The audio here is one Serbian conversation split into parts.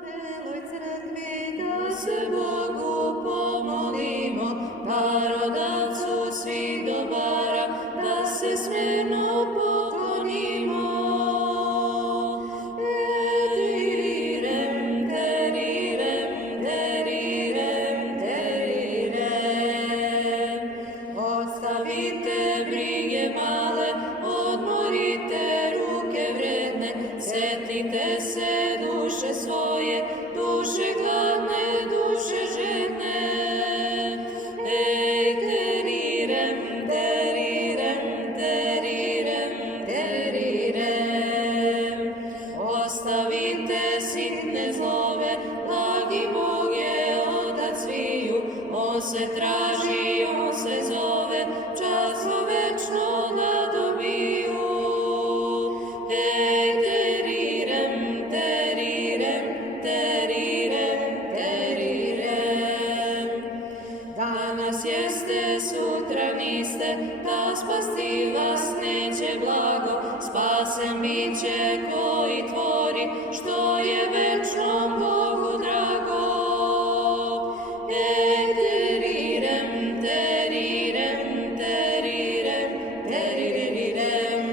Beloj crkvi da se Bogu pomolimo, darodavcu svih dobara, da se smjerno poklonimo. Terirem, terirem, terirem, terirem. Ostavite brige male, odmorite ruke vredne, setite se duše svoje, duše gladne, duše žedne. Ej, terirem, terirem, terirem, terirem. Ostavite sitne zlove, blagi Bog je otac sviju, on se traži, on se zove, často večno da dobiju. Ej, terirem, terirem, terirem, terirem. Danas jeste, sutra niste, da spasti vas neće blago, spasen bit će koji tvori, što je večnom Bogu drago. Ej, terirem, terirem, terirem, terirem.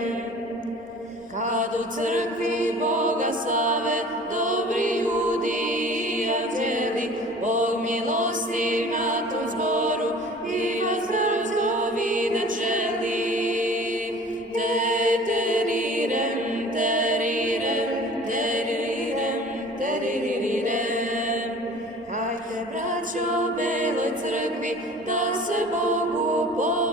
Kad u crkvi Boga slave, dobri ljudi i anđeli, Bog milostiv na tom zboru i vas drzo videt želi. Terirem, terirem, terirem, terirem. Hajde, braćo, beloj crkvi, da se Bogu pomolimo.